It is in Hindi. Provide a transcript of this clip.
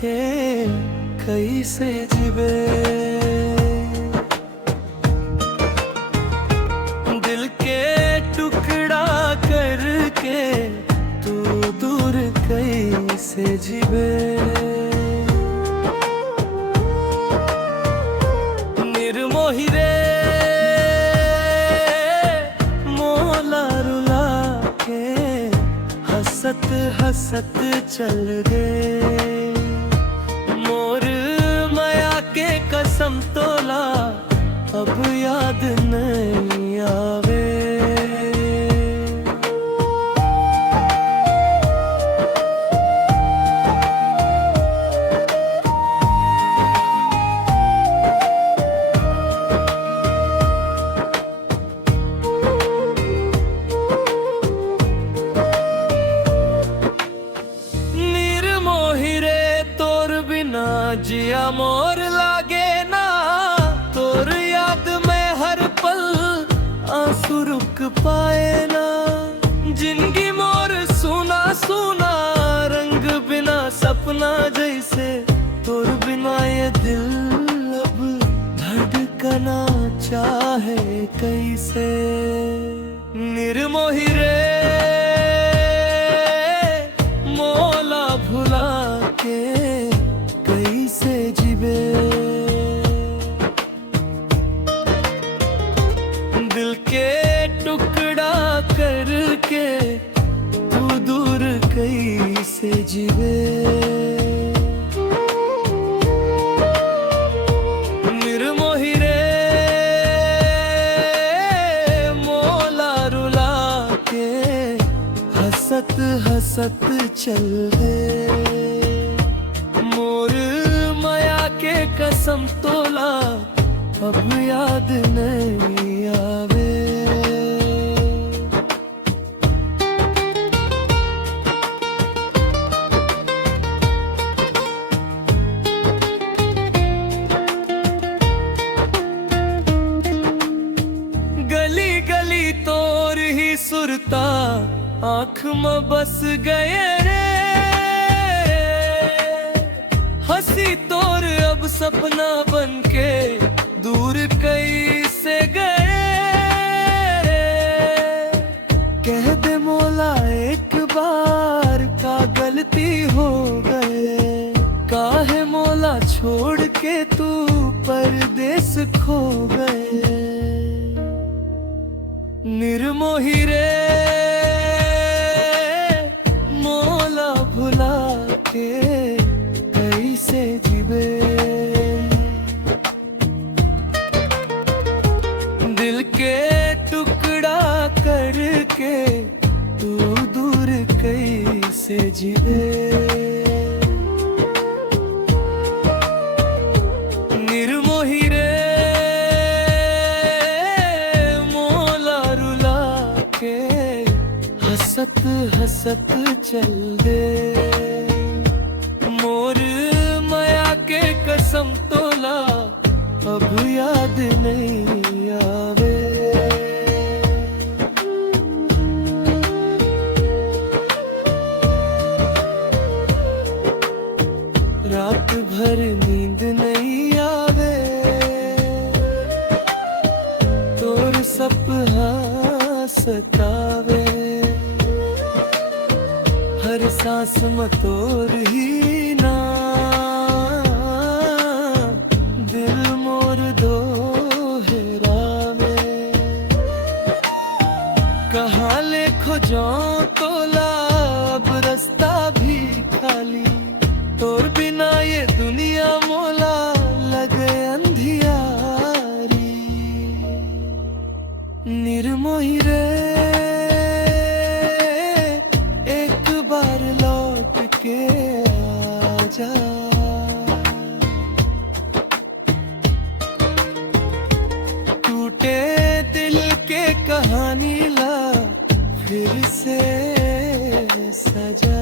के कैसे जीवे। दिल के टुकड़ा करके तू दूर कैसे जीवे। निर्मोही रे मोला रुला के हंसत हंसत चल गए। मोर माया के कसम तोला अब याद नहीं आवे। जिया मोर लागे ना तोर याद में हर पल आंसू रुक पाए ना। जिंदगी मोर सुना सुना रंग बिना सपना जैसे तोर बिना ये दिल अब धड़कना चाहे कैसे। निर्मोही रे मोला भुला के कैसे जीवे। दिल के टुकड़ा करके तू दूर कैसे जीवे। निर्मोही रे मोला रुला के हंसत हंसत चल गए। मोर माया के कसम तोला अब याद नहीं आवे। गली गली तोर ही सुरता आँख में बस गए रे। हंसी तोर अब सपना बनके दूर कैसे गए। कह दे मोला एक बार का गलती हो गए। काहे मोला छोड़ के तू परदेस खो गए। निर्मोही रे मोला भुला के कैसे जीवे। दिल के टुकड़ा करके तू दूर कैसे जीवे। निर्मोही रे मोला रुला के हंसत हंसत चल दे। मोर माया के कसम तोला अब याद नहीं आवे। रात भर नींद नहीं आवे तोर सपना सतावे। हर सांस में तोर ही ना दिल मोर दोहरावे। कहाँ ले खोजों तोला अब रास्ता भी खाली। तोर बिना ये दुनिया मोला लगे अंधियारी। निर्मोही रे एक बार लौट के आजा। टूटे दिल के कहानी ला फिर से सजा।